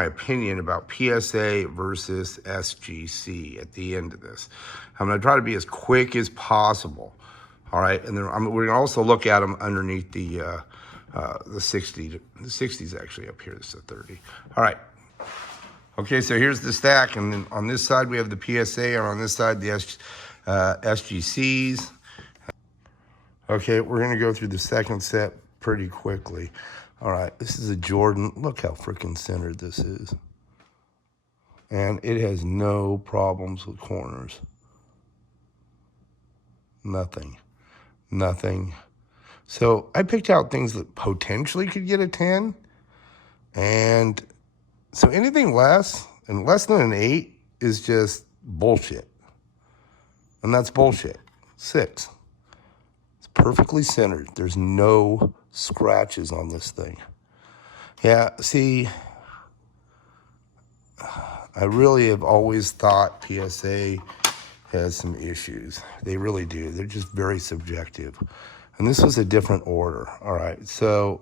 My opinion about PSA versus SGC at the end of this. I'm going to try to be as quick as possible. All right, and then we're going to also look at them underneath the 60. The 60 is actually up here. This is a 30. All right. Okay, so here's the stack, and then on this side we have the PSA, and on this side the SGCs. Okay, we're going to go through the second set pretty quickly. All right, this is a Jordan. Look how freaking centered this is. And it has no problems with corners. Nothing. So I picked out things that potentially could get a 10. And so anything less than an 8 is just bullshit. And that's bullshit. 6. It's perfectly centered. There's no scratches on this thing. Yeah, see, I really have always thought PSA has some issues. They really do. They're just very subjective. And this was a different order. All right, so,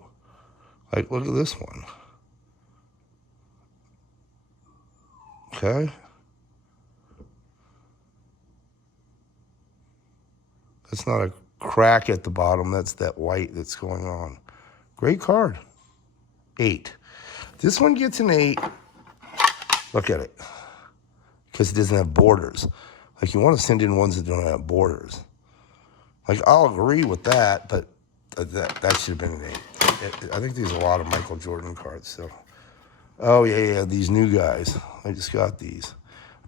like, look at this one. Okay. That's not a crack at the bottom. That's that white that's going on. Great card. 8. This one gets an 8. Look at it. Because it doesn't have borders. Like, you want to send in ones that don't have borders. Like, I'll agree with that, but that should have been an 8. I think there's a lot of Michael Jordan cards, so. Oh, yeah, these new guys. I just got these.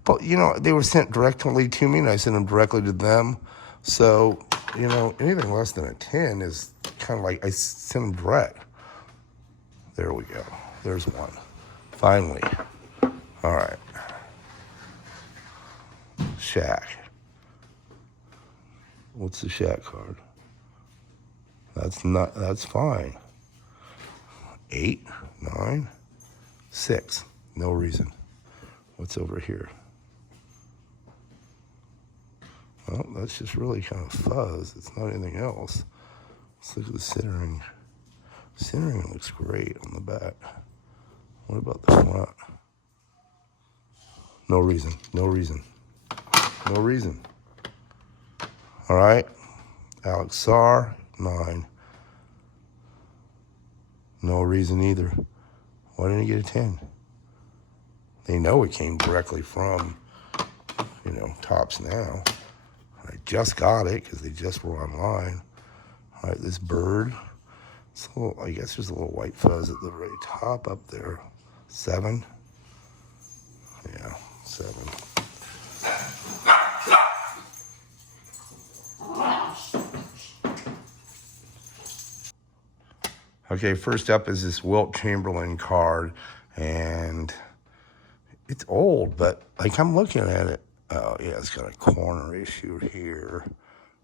But, you know, they were sent directly to me, and I sent them directly to them. So, you know, anything less than a 10 is kind of like I sent them direct. There we go. There's one. Finally. All right. Shaq. What's the Shaq card? That's fine. 8, 9, 6. No reason. What's over here? Well, that's just really kind of fuzz. It's not anything else. Let's look at the centering. Centering looks great on the back. What about the front? No reason. All right. Alex Sarr, 9. No reason either. Why didn't he get a 10? They know it came directly from, you know, Tops Now. I just got it because they just were online. All right, this bird. It's a little, I guess there's a little white fuzz at the very top up there. 7. Yeah, 7. Okay, first up is this Wilt Chamberlain card, and it's old, but like I'm looking at it. Oh yeah, it's got a corner issue here,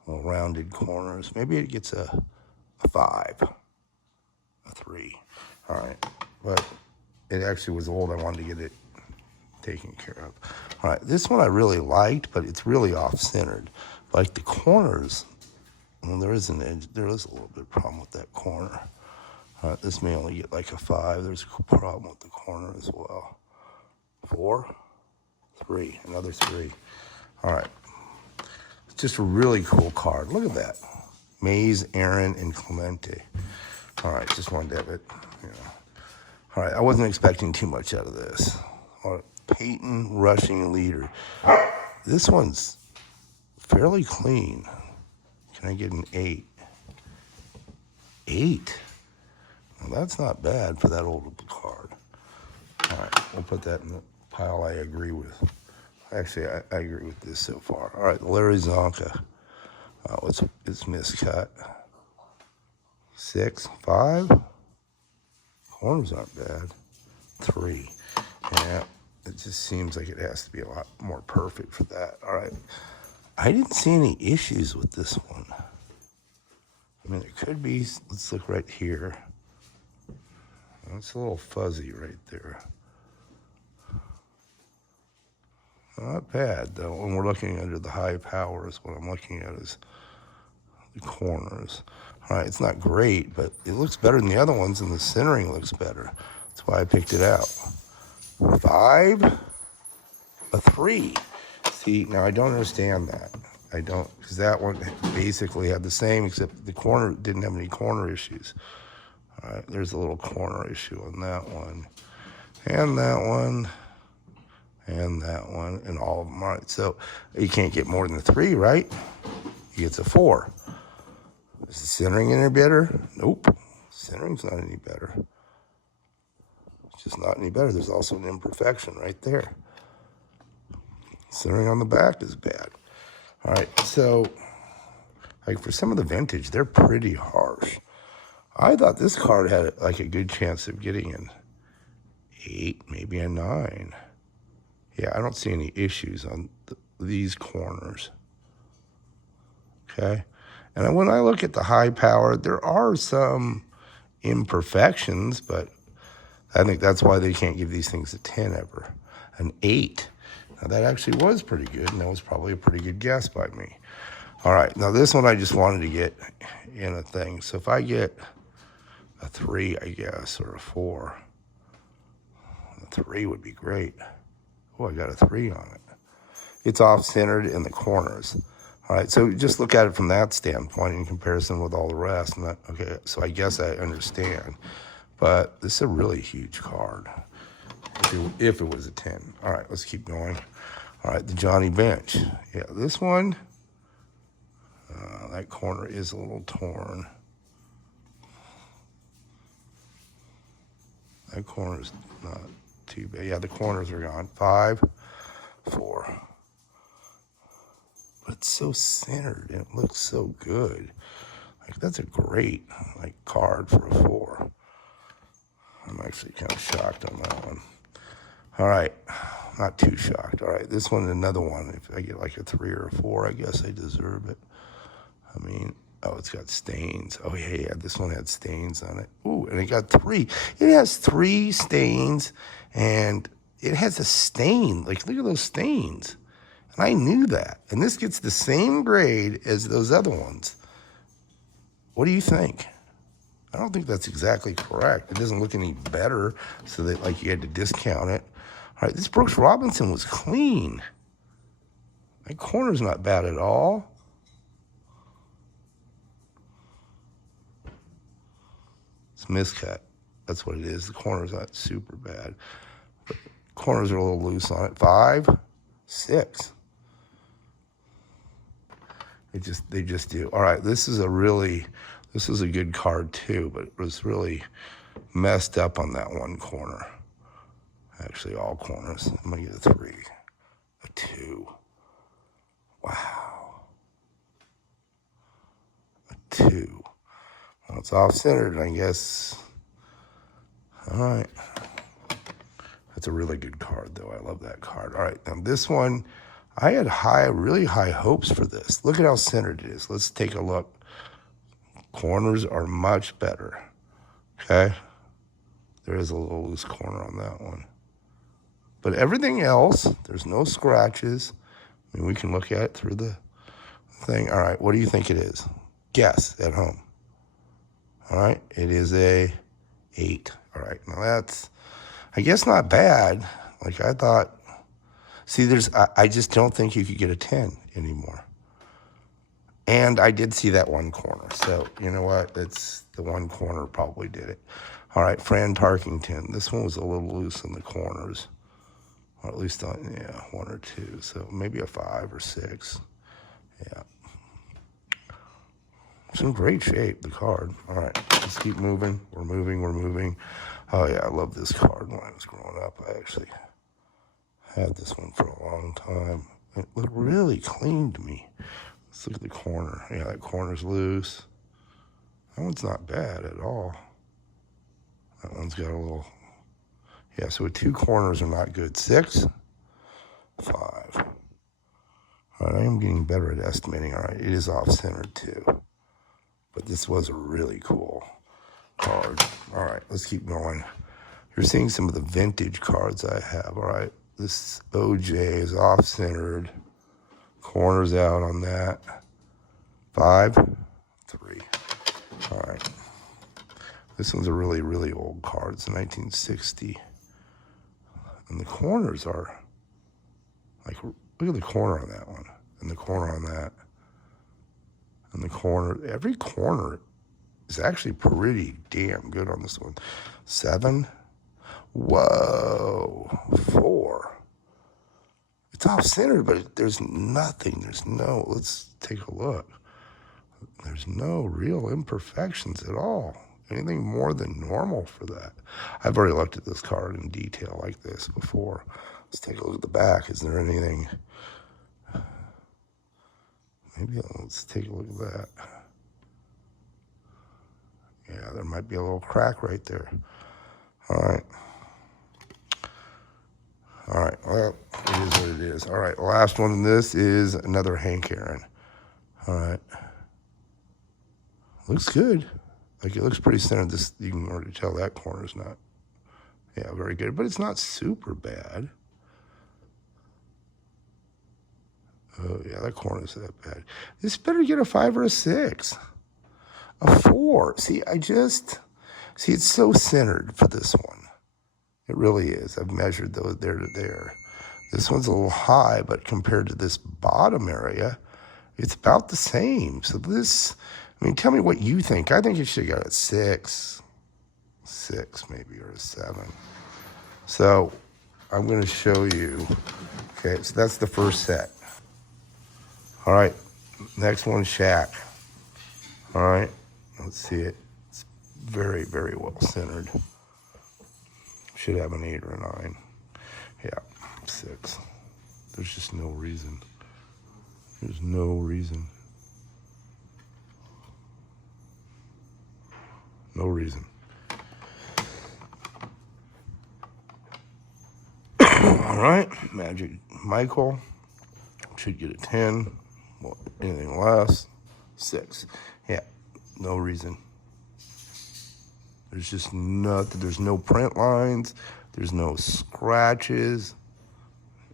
little rounded corners. Maybe it gets a 5, a 3. All right, but it actually was old. I wanted to get it taken care of. All right, this one I really liked, but it's really off-centered. Like the corners, well, there is an edge. There is a little bit of problem with that corner. All right, this may only get like a 5. There's a problem with the corner as well. 4, 3, another 3. All right, it's just a really cool card. Look at that, Mays, Aaron, and Clemente. All right, just wanted to have it, you know. All right, I wasn't expecting too much out of this. All right, Peyton, rushing leader. This one's fairly clean. Can I get an 8? 8? Well, that's not bad for that old card. All right, we'll put that in the pile I agree with. Actually, I agree with this so far. All right, Larry Zonka. Oh, it's miscut. 6, 5. Corners aren't bad. 3. Yeah, it just seems like it has to be a lot more perfect for that. All right. I didn't see any issues with this one. I mean, it could be. Let's look right here. It's a little fuzzy right there. Not bad, though. When we're looking under the high powers, what I'm looking at is the corners. All right, it's not great, but it looks better than the other ones, and the centering looks better. That's why I picked it out. 5, a 3. See, now I don't understand that. I don't, because that one basically had the same, except the corner didn't have any corner issues. All right, there's a little corner issue on that one, and that one, and that one, and all of them. All right, so you can't get more than a 3, right? He gets a 4. Is the centering any better? Nope. Centering's not any better. It's just not any better. There's also an imperfection right there. Centering on the back is bad. All right, so like for some of the vintage, they're pretty harsh. I thought this card had like a good chance of getting an 8, maybe a 9. Yeah, I don't see any issues on these corners. Okay, and when I look at the high power, there are some imperfections, but I think that's why they can't give these things a 10 ever. An 8. Now that actually was pretty good, and that was probably a pretty good guess by me. All right, now this one I just wanted to get in a thing. So if I get a 3, I guess, or a 4, a 3 would be great. Oh, I got a 3 on it. It's off-centered in the corners. All right, so just look at it from that standpoint in comparison with all the rest. And that, okay, so I guess I understand. But this is a really huge card. If it was a 10. All right, let's keep going. All right, the Johnny Bench. Yeah, this one, that corner is a little torn. That corner's not too bad. Yeah, the corners are gone. 5, 4. But it's so centered and it looks so good. Like that's a great card for a 4. I'm actually kind of shocked on that one. All right, not too shocked. All right, this one, another one. If I get like a 3 or a 4, I guess I deserve it. I mean, oh, it's got stains. Oh, yeah, this one had stains on it. Ooh, and it got 3. It has 3 stains, and it has a stain. Like, look at those stains. And I knew that. And this gets the same grade as those other ones. What do you think? I don't think that's exactly correct. It doesn't look any better, so that, like, you had to discount it. All right, this Brooks Robinson was clean. That corner's not bad at all. It's miscut. That's what it is. The corner's not super bad. But corners are a little loose on it. 5, 6. They just do. All right, this is a good card too, but it was really messed up on that one corner. Actually, all corners. I'm gonna get a 3, a 2. Wow. A 2. Well, it's off-centered, I guess. All right. That's a really good card, though. I love that card. All right, now this one, I had really high hopes for this. Look at how centered it is. Let's take a look. Corners are much better, okay? There is a little loose corner on that one. But everything else, there's no scratches. I mean, we can look at it through the thing. All right, what do you think it is? Guess at home. All right, it is a 8. All right, now that's, I guess, not bad. Like I thought. See, I just don't think you could get a 10 anymore. And I did see that one corner. So, you know what? It's the one corner probably did it. All right, Fran Tarkington. This one was a little loose in the corners. Or at least on, 1 or 2. So maybe a 5 or 6. Yeah. It's in great shape, the card. All right, let's keep moving. We're moving. Oh, yeah, I love this card. When I was growing up, I actually had this one for a long time. It looked really clean to me. Let's look at the corner. Yeah, that corner's loose. That one's not bad at all. That one's got a little... Yeah, so 2 corners are not good. 6, 5. All right, I am getting better at estimating. All right, it is off-centered too. But this was a really cool card. All right, let's keep going. You're seeing some of the vintage cards I have. All right, this OJ is off-centered. Corners out on that. 5, 3. All right. This one's a really, really old card. It's a 1960 And the corners are, like, look at the corner on that one, and the corner on that, and the corner. Every corner is actually pretty damn good on this one. 7. Whoa. 4. It's off-centered, but there's nothing. There's no, let's take a look. There's no real imperfections at all. Anything more than normal for that. I've already looked at this card in detail like this before. Let's take a look at the back. Is there anything? Maybe let's take a look at that. Yeah, there might be a little crack right there. All right. All right, well, it is what it is. All right, last one in this is another Hank Aaron. All right. Looks good. Like, it looks pretty centered. This, you can already tell that corner's not, yeah, very good. But it's not super bad. Oh, yeah, that corner's that bad. This better get a 5 or a 6. A 4. See, it's so centered for this one. It really is. I've measured those there to there. This one's a little high, but compared to this bottom area, it's about the same. So this, I mean, tell me what you think. I think it should have got a 6 maybe, or a 7. So I'm going to show you. Okay, so that's the first set. All right, next one, Shaq. All right, let's see it. It's very, very well centered. Should have an 8 or a 9. Yeah, 6. There's just no reason. There's no reason. No reason. All right, Magic Michael should get a 10. Well, anything less, 6. Yeah, no reason. There's just nothing. There's no print lines. There's no scratches.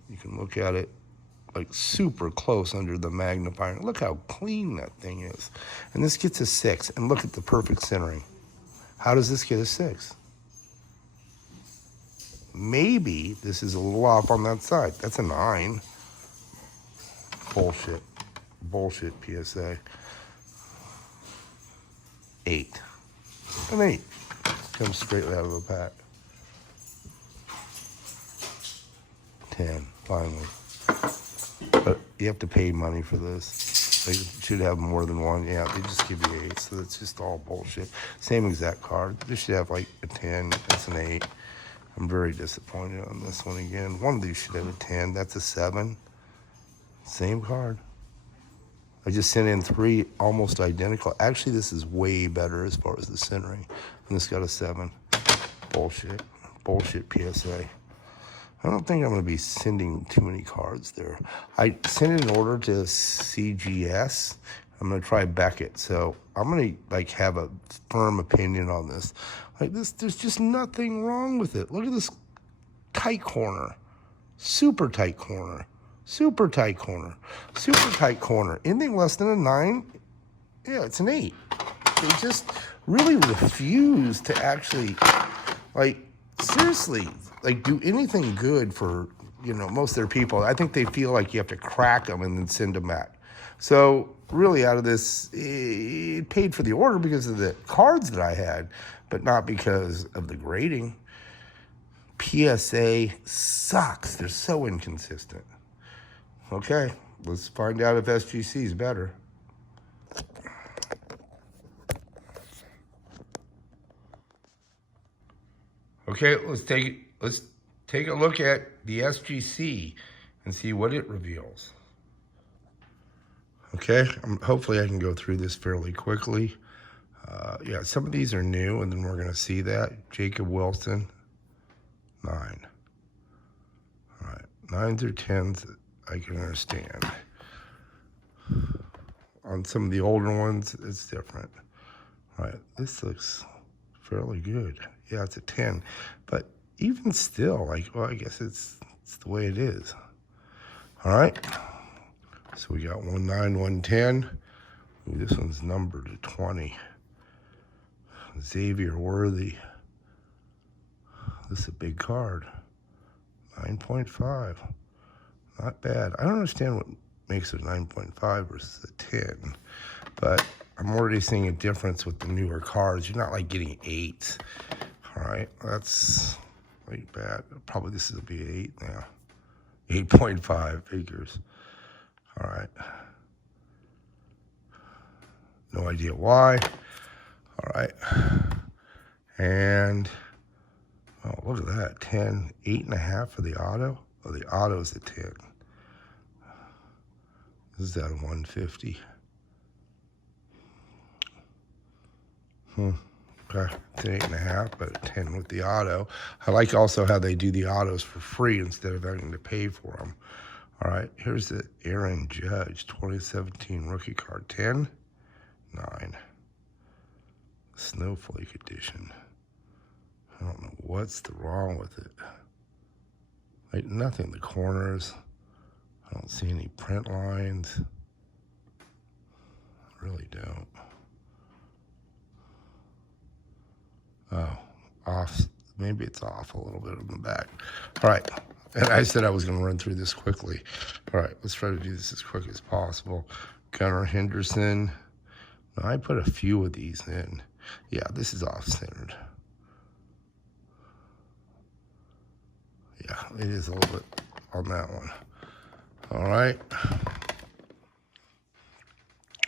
You can look at it like super close under the magnifier. Look how clean that thing is. And this gets a 6. And look at the perfect centering. How does this get a 6? Maybe this is a little off on that side. That's a 9. Bullshit. Bullshit, PSA. 8. An 8. Comes straight out of the pack. 10, finally. But you have to pay money for this. They should have more than one. Yeah, they just give you 8, so that's just all bullshit. Same exact card. This should have like a 10. That's an 8. I'm very disappointed on this one again. One of these should have a 10. That's a 7. Same card. I just sent in 3 almost identical. Actually, this is way better as far as the centering. And this got a 7. Bullshit. Bullshit PSA. I don't think I'm going to be sending too many cards there. I sent an order to CGS. I'm going to try Beckett. So I'm going to like have a firm opinion on this. Like this, there's just nothing wrong with it. Look at this tight corner. Super tight corner. Super tight corner. Super tight corner. Anything less than a 9, yeah, it's an 8. They just really refuse to actually, like, seriously, like, do anything good for, you know, most of their people. I think they feel like you have to crack them and then send them back. So, really, out of this, it paid for the order because of the cards that I had, but not because of the grading. PSA sucks. They're so inconsistent. Okay, let's find out if SGC is better. Okay, let's take a look at the SGC and see what it reveals. Okay, hopefully I can go through this fairly quickly. Yeah, some of these are new, and then we're going to see that. Jacob Wilson, 9. All right, 9s or 10s, I can understand. On some of the older ones, it's different. All right, this looks fairly good. Yeah, it's a 10. But even still, like, well, I guess it's the way it is. All right. So we got 1 9, 1 10. Ooh, this one's numbered to 20. Xavier Worthy. This is a big card. 9.5. Not bad. I don't understand what makes it 9.5 versus a 10, but I'm already seeing a difference with the newer cards. You're not like getting 8s. All right, that's like bad. Probably this will be an 8 now. 8.5 figures. All right. No idea why. All right. And, oh, look at that. 10, 8.5 for the auto. Oh, the auto's a 10. This is at a 150. Okay, it's an 8.5, but a 10 with the auto. I like also how they do the autos for free instead of having to pay for them. All right, here's the Aaron Judge 2017 rookie card. 10, 9. Snowflake edition. I don't know what's wrong with it. Like nothing. The corners. I don't see any print lines. I really don't. Oh, off. Maybe it's off a little bit on the back. All right. And I said I was going to run through this quickly. All right. Let's try to do this as quick as possible. Gunnar Henderson. Now, I put a few of these in. Yeah, this is off-centered. Yeah, it is a little bit on that one. All right.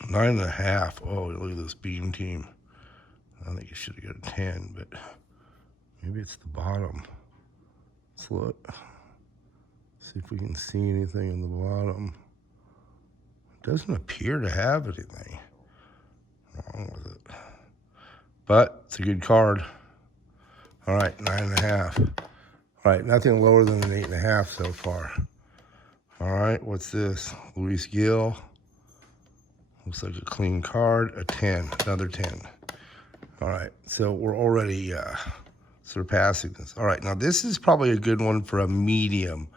9.5. Oh, look at this beam team. I think you should have got a 10, but maybe it's the bottom. Let's look. See if we can see anything in the bottom. It doesn't appear to have anything wrong with it. But it's a good card. All right, 9.5. All right, nothing lower than an 8.5 so far. All right, what's this? Luis Gil. Looks like a clean card. A 10, another 10. All right, so we're already surpassing this. All right, now this is probably a good one for a medium.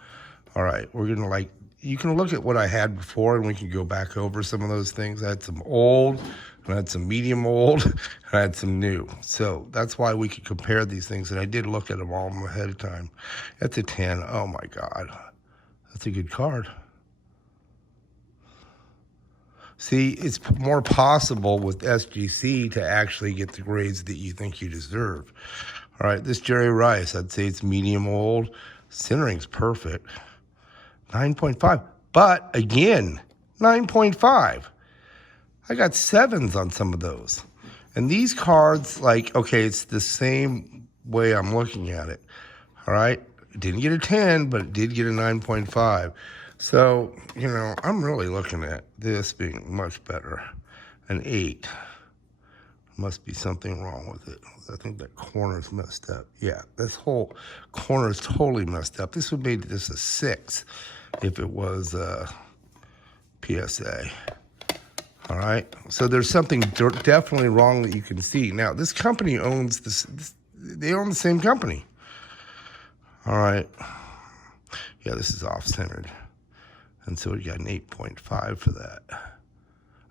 All right, we're gonna like, you can look at what I had before and we can go back over some of those things. I had some old, and I had some medium old, and I had some new. So that's why we could compare these things. And I did look at them all ahead of time. That's a 10. Oh my God. That's a good card. See, it's more possible with SGC to actually get the grades that you think you deserve. All right, this Jerry Rice, I'd say it's medium old. Centering's perfect. 9.5. But again, 9.5. I got 7s on some of those. And these cards, like, okay, it's the same way I'm looking at it. All right, it didn't get a 10, but it did get a 9.5. So, you know, I'm really looking at this being much better. An 8. Must be something wrong with it. I think that corner's messed up. Yeah, this whole corner is totally messed up. This would make this a 6 if it was PSA. All right, so there's something definitely wrong that you can see. Now, this company owns this, they own the same company. All right, yeah, this is off-centered. And so we got an 8.5 for that.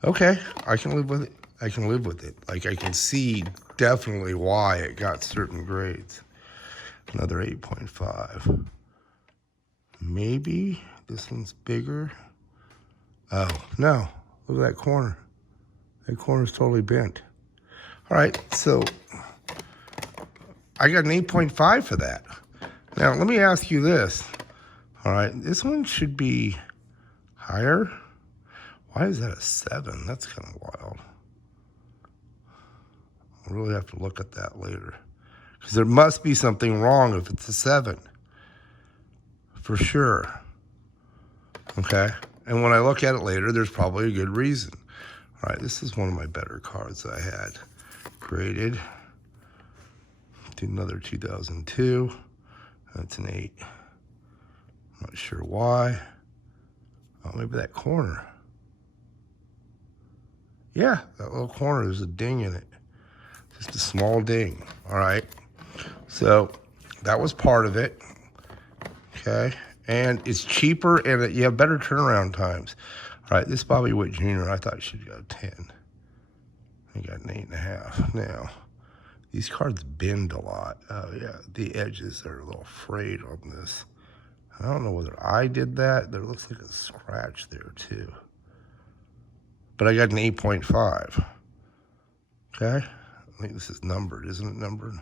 Okay, I can live with it. I can live with it. Like, I can see definitely why it got certain grades. Another 8.5. Maybe this one's bigger. Oh, no. Look at that corner. That corner's totally bent. All right, so I got an 8.5 for that. Now, let me ask you this. All right, this one should be higher. Why is that a 7? That's kind of wild. I'll really have to look at that later. Because there must be something wrong if it's a 7. For sure. Okay? And when I look at it later, there's probably a good reason. All right, this is one of my better cards I had. Graded. To another 2002. That's an 8. Not sure why. Oh, maybe that corner. Yeah, that little corner, there's a ding in it. Just a small ding. All right. So that was part of it. Okay. And it's cheaper and you have better turnaround times. All right. This Bobby Witt Jr., I thought she'd got a 10. I got an 8.5. Now, these cards bend a lot. Oh, yeah. The edges are a little frayed on this. I don't know whether I did that. There looks like a scratch there too. But I got an 8.5. Okay? I think this is numbered. Isn't it numbered?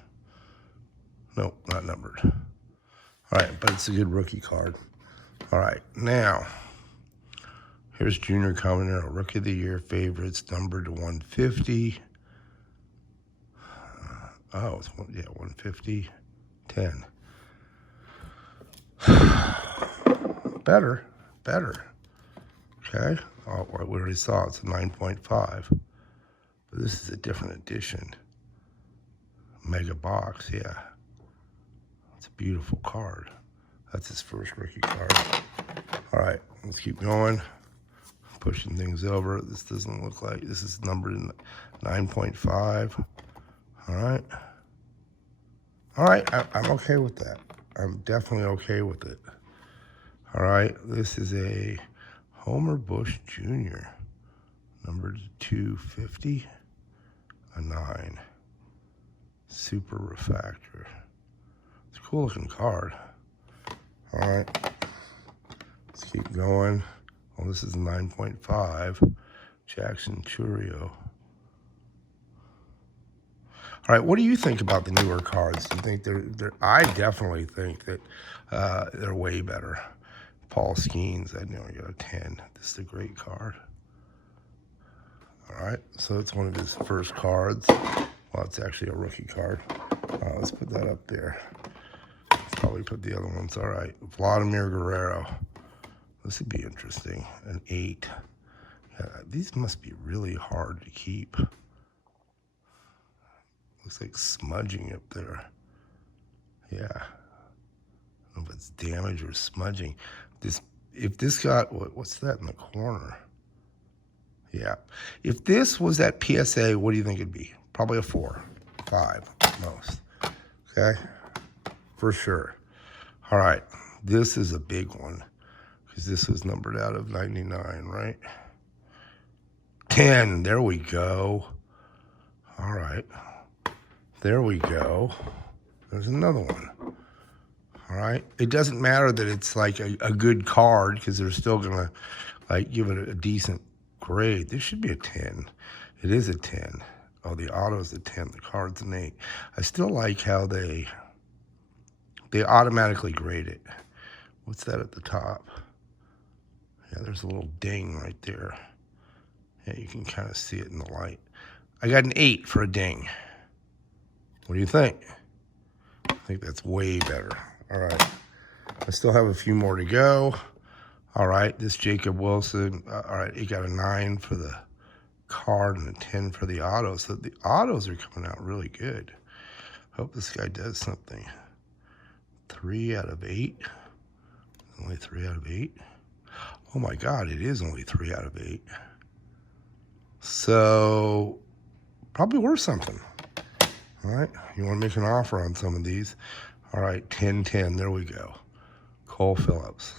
No, not numbered. All right, but it's a good rookie card. All right, now, here's Junior Caminero, Rookie of the Year favorites, numbered to 150. Oh, it's 150, 10. Better. Okay. Oh, we already saw it's a 9.5. But this is a different edition. Mega box, yeah. It's a beautiful card. That's his first rookie card. All right, let's keep going. Pushing things over. This doesn't look like, this is numbered in 9.5. All right. All right, I'm okay with that. I'm definitely okay with it. All right, this is a Homer Bush Jr., numbered 250, a 9. Super refractor. It's a cool looking card. All right, let's keep going. Well, this is a 9.5, Jackson Churio. All right, what do you think about the newer cards? Do you think they're I definitely think that they're way better. Paul Skeens, I know I got a 10. This is a great card. All right, so it's one of his first cards. Well, it's actually a rookie card. Let's put that up there. Probably put the other ones. All right, Vladimir Guerrero. This would be interesting. An 8. Yeah, these must be really hard to keep. Looks like smudging up there. Yeah. I don't know if it's damage or smudging. If this got, what's that in the corner? Yeah. If this was at PSA, what do you think it'd be? Probably a 4, 5 at most. Okay? For sure. All right. This is a big one because this was numbered out of 99, right? 10. There we go. All right. There we go. There's another one. All right. It doesn't matter that it's like a good card because they're still going to like give it a decent grade. This should be a 10. It is a 10. Oh, the auto's a 10. The card's an 8. I still like how they automatically grade it. What's that at the top? Yeah, there's a little ding right there. Yeah, you can kind of see it in the light. I got an 8 for a ding. What do you think? I think that's way better. All right. I still have a few more to go. All right. This Jacob Wilson. All right. He got a 9 for the card and a 10 for the auto. So the autos are coming out really good. Hope this guy does something. 3 out of 8. Only 3 out of 8. Oh my God. It is only 3 out of 8. So probably worth something. All right, you want to make an offer on some of these? All right, 10-10, there we go. Cole Phillips.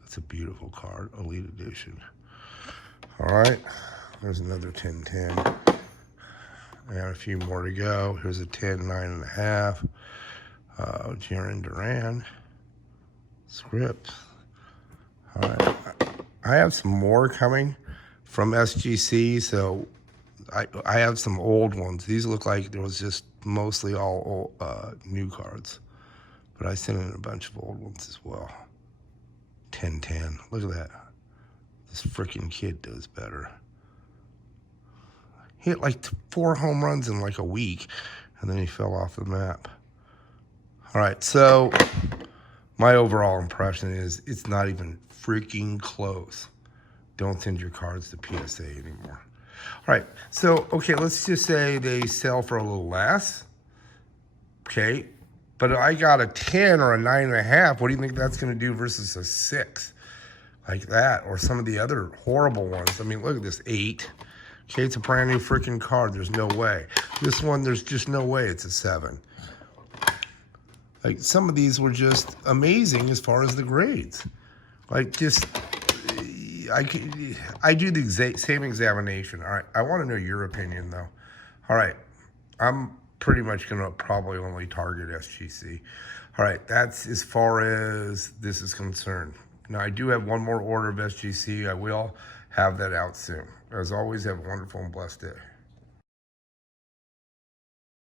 That's a beautiful card, Elite Edition. All right, there's another 10-10. I got a few more to go. Here's a 10, 9.5. Jaron Duran. Scripts. All right, I have some more coming from SGC, so I have some old ones. These look like there was just mostly all new cards, but I sent in a bunch of old ones as well. 10-10. Look at that. This freaking kid does better. He hit like 4 home runs in like a week, and then he fell off the map. All right, so my overall impression is it's not even freaking close. Don't send your cards to PSA anymore. All right, so, okay, let's just say they sell for a little less. Okay, but I got a 10 or a 9.5. What do you think that's going to do versus a 6? Like that, or some of the other horrible ones. I mean, look at this, 8. Okay, it's a brand new freaking card. There's no way. This one, there's just no way it's a 7. Like, some of these were just amazing as far as the grades. Like, just... I do the same examination. All right, I want to know your opinion, though. All right, I'm pretty much going to probably only target SGC. All right, that's as far as this is concerned. Now, I do have one more order of SGC. I will have that out soon. As always, have a wonderful and blessed day.